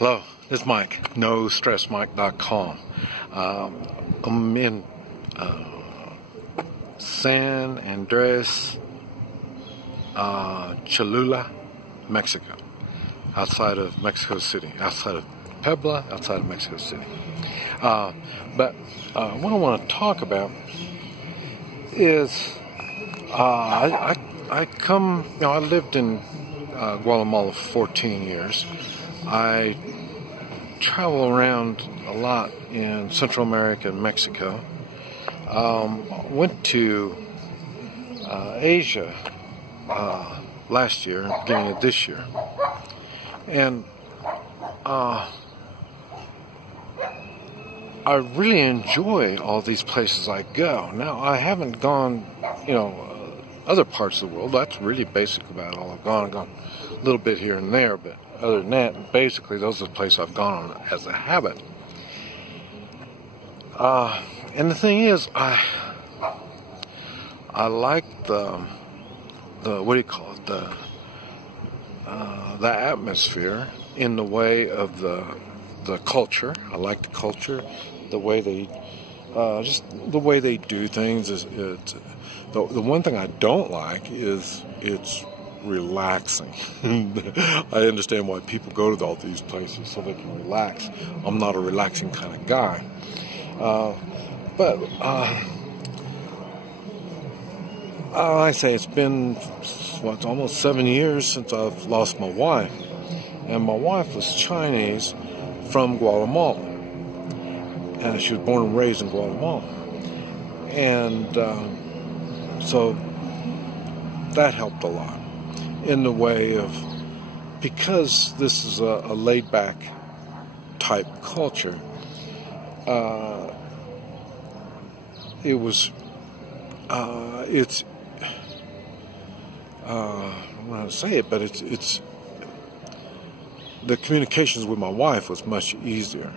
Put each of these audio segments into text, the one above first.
Hello, this is Mike, NoStressMike.com. I'm in San Andres, Cholula, Mexico, outside of Mexico City, outside of Puebla, outside of Mexico City. But what I want to talk about is I lived in Guatemala for 14 years. I travel around a lot in Central America and Mexico. Went to Asia last year, beginning of this year, and I really enjoy all these places I go. Now, I haven't gone, other parts of the world. That's really basic about all I've gone. I've gone a little bit here and there, but other than that, basically, those are the places I've gone on as a habit. And the thing is, I like the what do you call it, the atmosphere in the way of the culture. I like the culture, the way they just the way they do things. The one thing I don't like is it's relaxing. I understand why people go to all these places so they can relax. I'm not a relaxing kind of guy. But I say it's been almost 7 years since I've lost my wife, and my wife was Chinese from Guatemala, and she was born and raised in Guatemala, and so that helped a lot in the way of, because this is a laid-back type culture. It was, it's, I don't know how to say it, but it's, the communications with my wife was much easier.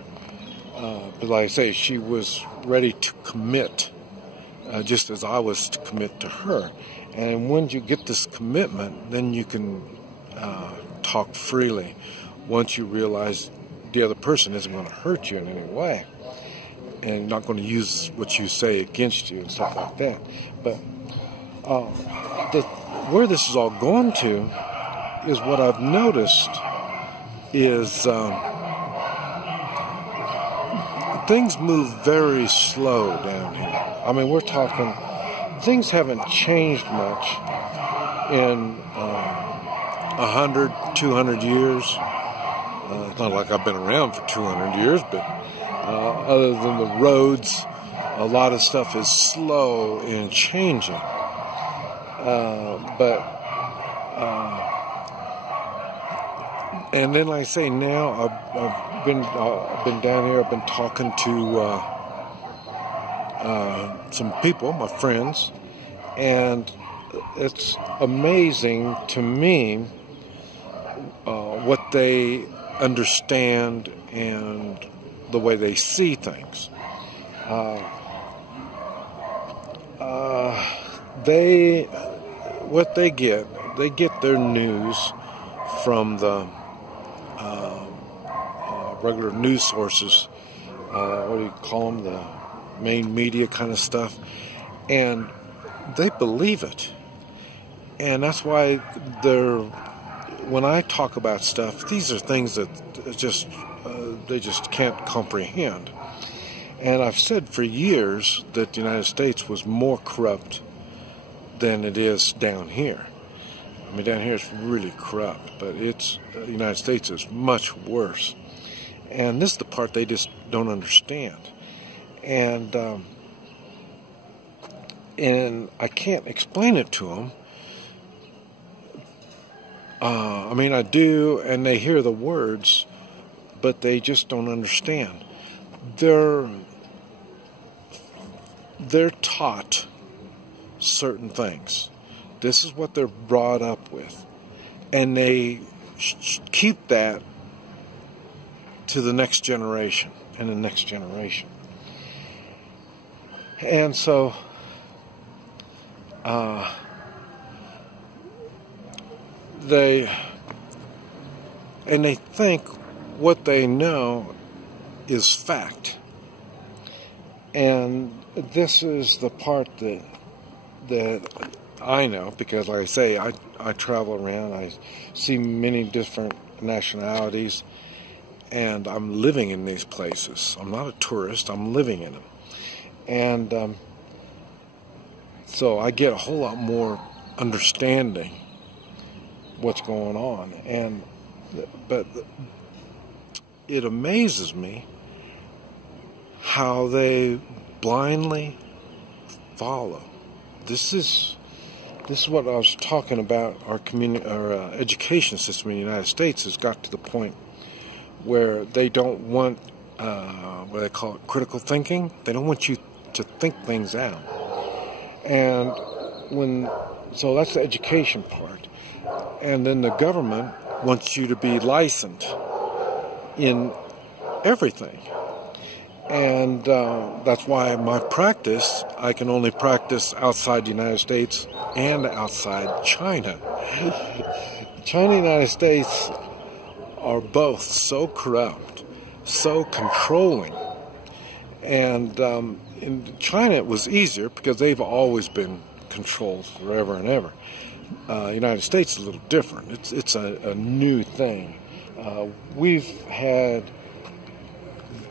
But like I say, she was ready to commit, just as I was to commit to her. And when you get this commitment, then you can talk freely once you realize the other person isn't going to hurt you in any way, and not going to use what you say against you and stuff like that. But where this is all going to is, what I've noticed is things move very slow down here. I mean, we're talking, things haven't changed much in 100, 200 years. It's not like I've been around for 200 years, but other than the roads, a lot of stuff is slow in changing. And then, like I say, now I've been down here. I've been talking to some people, my friends, and it's amazing to me what they understand and the way they see things. They get their news from the regular news sources. What do you call them? The main media kind of stuff, and they believe it. And that's why when I talk about stuff, these are things that they just can't comprehend. And I've said for years that the United States was more corrupt than it is down here. I mean, down here it's really corrupt, but the United States is much worse. And this is the part they just don't understand. And I can't explain it to them. I mean, I do, and they hear the words, but they just don't understand. They're taught certain things. This is what they're brought up with, and they keep that to the next generation and the next generation. And so they think what they know is fact. And this is the part that I know, because like I say, I travel around, I see many different nationalities, and I'm living in these places. I'm not a tourist, I'm living in them. And so I get a whole lot more understanding what's going on. But it amazes me how they blindly follow. This is what I was talking about. Our education system in the United States has got to the point where they don't want what they call it critical thinking. They don't want you to think things out. And so that's the education part. And then the government wants you to be licensed in everything. And that's why my practice, I can only practice outside the United States and outside China. China and the United States are both so corrupt, so controlling. And in China it was easier because they've always been controlled forever and ever. United States is a little different. It's a new thing. We've had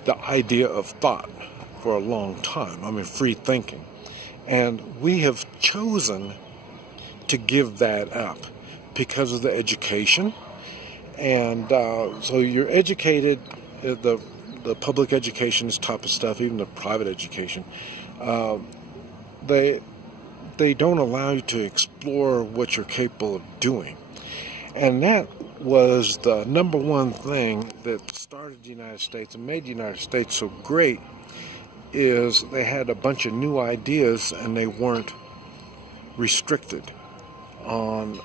the idea of thought for a long time. I mean, free thinking. And we have chosen to give that up because of the education. And so you're educated, the public education is top of stuff, even the private education. They don't allow you to explore what you're capable of doing. And that was the number one thing that started the United States and made the United States so great, is they had a bunch of new ideas and they weren't restricted on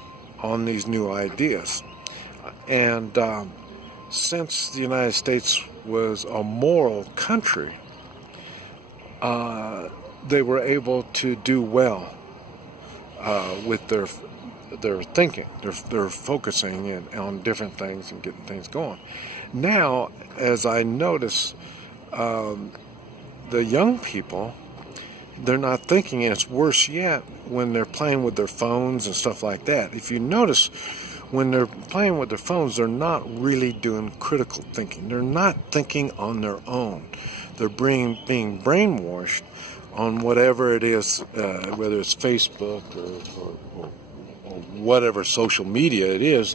these new ideas. And since the United States was a moral country, they were able to do well with their thinking. They're focusing on different things and getting things going. Now, as I notice, the young people, they're not thinking, and it's worse yet when they're playing with their phones and stuff like that. If you notice, when they're playing with their phones, they're not really doing critical thinking. They're not thinking on their own. They're being brainwashed on whatever it is, whether it's Facebook or whatever social media it is.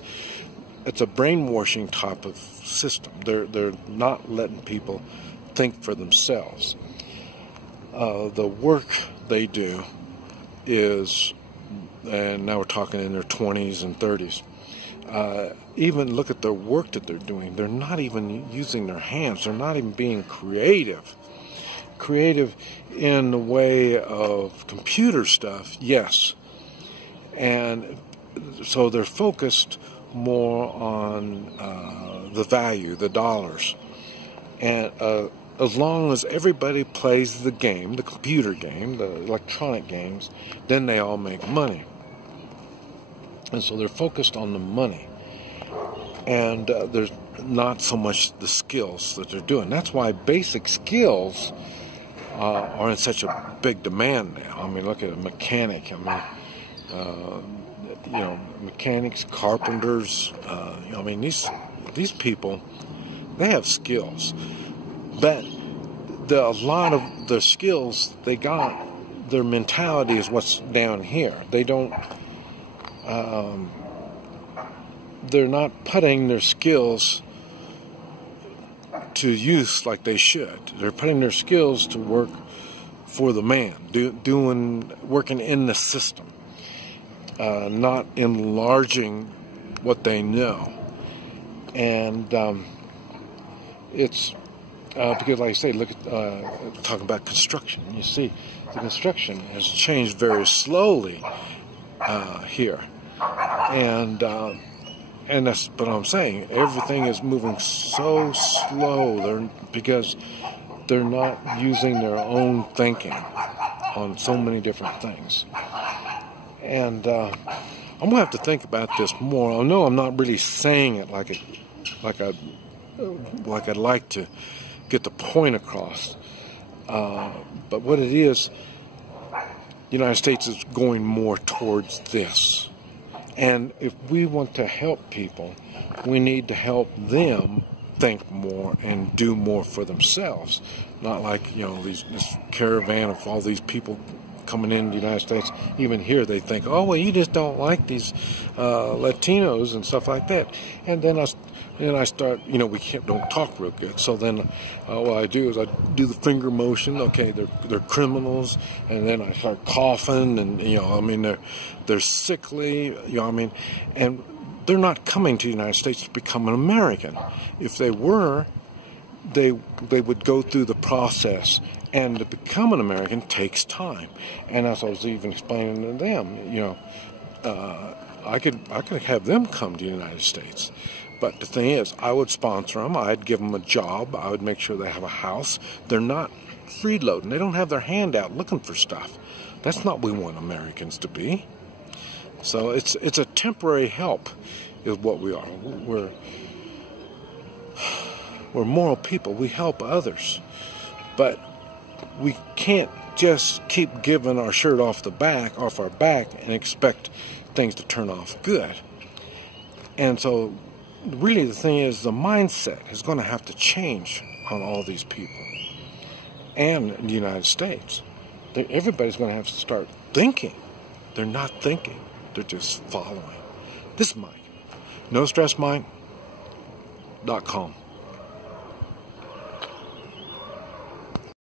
It's a brainwashing type of system. They're not letting people think for themselves. The work they do is, and now we're talking in their 20s and 30s, even look at the work that they're doing. They're not even using their hands. They're not even being creative. Creative in the way of computer stuff, yes. And so they're focused more on the value, the dollars. And as long as everybody plays the game, the computer game, the electronic games, then they all make money. And so they're focused on the money. And there's not so much the skills that they're doing. That's why basic skills are in such a big demand now. I mean, look at a mechanic. I mean, mechanics, carpenters. I mean, these people, they have skills, but a lot of the skills they got, their mentality is what's down here. They don't. They're not putting their skills to use like they should. They're putting their skills to work for the man, working in the system, not enlarging what they know. And it's because, like I say, look at talking about construction. You see, the construction has changed very slowly here, and that's what I'm saying. Everything is moving so slow because they're not using their own thinking on so many different things. And I'm gonna have to think about this more. I know I'm not really saying it like a like I'd like to get the point across. But what it is, the United States is going more towards this. And if we want to help people, we need to help them think more and do more for themselves. Not like, this caravan of all these people coming into the United States. Even here they think, oh, well, you just don't like these Latinos and stuff like that. And then I start, we don't talk real good. So then what I do is I do the finger motion. Okay, they're criminals. And then I start coughing and, they're sickly, and they're not coming to the United States to become an American. If they were, they would go through the process. And to become an American takes time. And as I was even explaining to them, I could have them come to the United States. But the thing is, I would sponsor them. I'd give them a job. I would make sure they have a house. They're not freeloading. They don't have their hand out looking for stuff. That's not what we want Americans to be. So it's a temporary help is what we are. We're moral people. We help others. But we can't just keep giving our shirt off our back, and expect things to turn off good. And so really the thing is, the mindset is going to have to change on all these people. And in the United States, everybody's going to have to start thinking. They're not thinking. They're just following. This is Mike. NoStressMind.com.